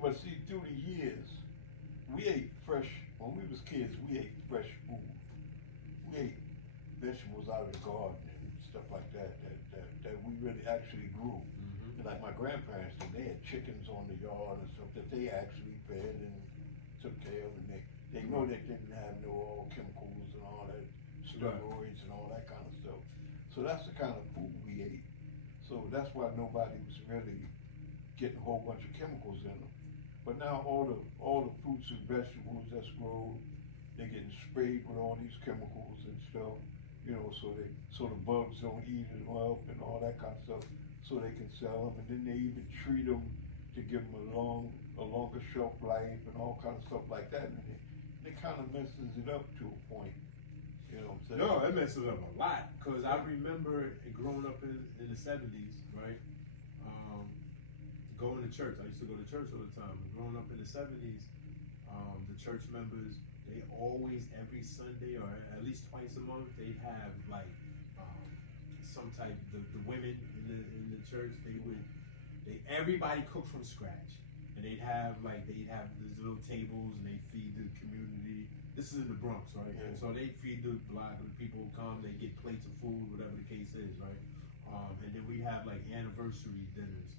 but see, through the years, we ate fresh, when we was kids, we ate fresh food. We ate vegetables out of the garden and stuff like that we really actually grew. And like my grandparents did, they had chickens on the yard and stuff that they actually fed and took care of, and they know they didn't have no all chemicals and all that, steroids and all that kind of stuff. So that's the kind of food we ate. So that's why nobody was really getting a whole bunch of chemicals in them. But now all the fruits and vegetables that's grown, they're getting sprayed with all these chemicals and stuff, you know, so the bugs don't eat them up and all that kind of stuff, so they can sell them. And then they even treat them to give them a longer shelf life and all kind of stuff like that. And it kind of messes it up to a point. You know what I'm saying? No, it messes up a lot. Because I remember growing up in the 70s, right? Going to church. I used to go to church all the time. And growing up in the 70s, the church members, they always, every Sunday or at least twice a month, they'd have like some type, the women in the church, everybody cooked from scratch. And they'd have these little tables and they'd feed the community. This is in the Bronx, right? Yeah. And so they'd feed the block and the people would come, they get plates of food, whatever the case is, right? And then we have like anniversary dinners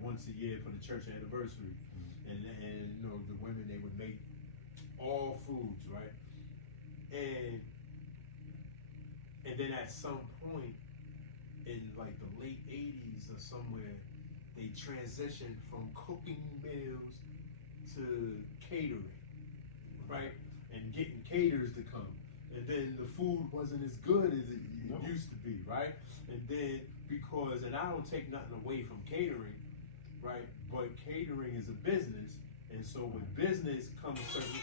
once a year for the church anniversary. And you know, the women, they would make all foods, right? And then at some point in like the late 80s or somewhere, they transitioned from cooking meals to catering, right? And getting caterers to come. And then the food wasn't as good as it used to be, right? And then and I don't take nothing away from catering, right? But catering is a business, and so with business comes certain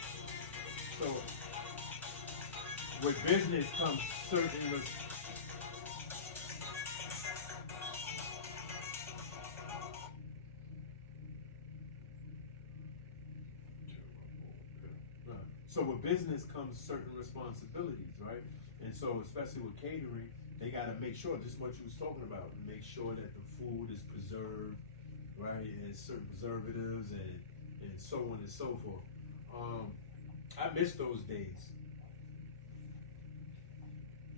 So with business comes certain responsibilities, right? And so especially with catering, they got to make sure, just what you was talking about, make sure that the food is preserved, right? And certain preservatives and so on and so forth. I miss those days.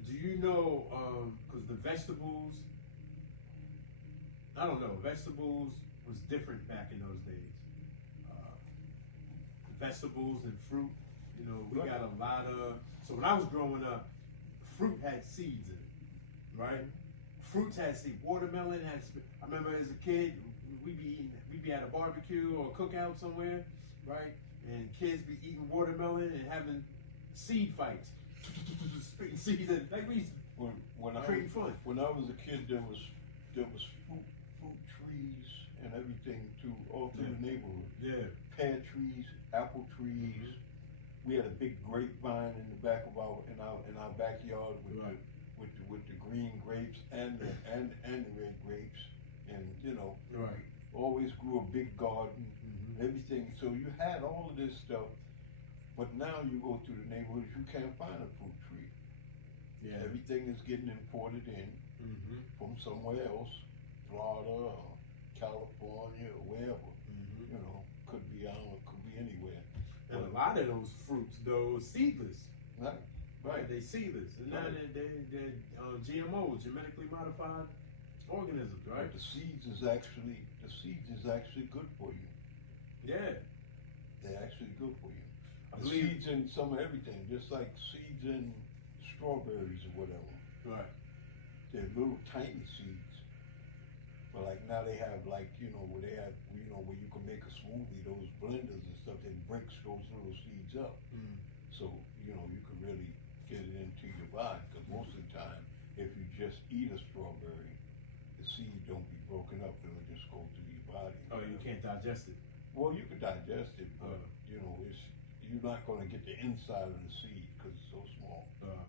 Do you know, because the vegetables, I don't know, vegetables was different back in those days. Vegetables and fruit, you know, we got a lot of, so when I was growing up, fruit had seeds in it, right? Fruits had seeds, watermelon had, I remember as a kid, we'd be at a barbecue or a cookout somewhere, right? And kids be eating watermelon and having seed fights. Spitting seeds in, like we used to create fun. When I was a kid, there was fruit trees and everything too, all through the neighborhood. Yeah. Pear trees, apple trees. We had a big grapevine in the back of in our backyard with the green grapes and the red grapes, and you know, always grew a big garden, everything. So you had all of this stuff, but now you go through the neighborhoods, you can't find a fruit tree. Yeah. Everything is getting imported in from somewhere else, Florida, or California, or wherever. You know, could be anywhere. And a lot of those fruits, those seedless. Right. They're seedless. And now they're GMOs, genetically modified organisms, right? But the seeds is actually good for you. Yeah. They're actually good for you. I The believe seeds in some of everything, just like seeds in strawberries or whatever. Right. They're little tiny seeds. But like now they have like, you know, where you can make a smoothie, those blenders and stuff, that breaks those little seeds up. So, you know, you can really get it into your body, because most of the time, if you just eat a strawberry, the seed don't be broken up, it'll just go through your body. Oh, you can't digest it. Well, you can digest it, but you know, you're not going to get the inside of the seed because it's so small.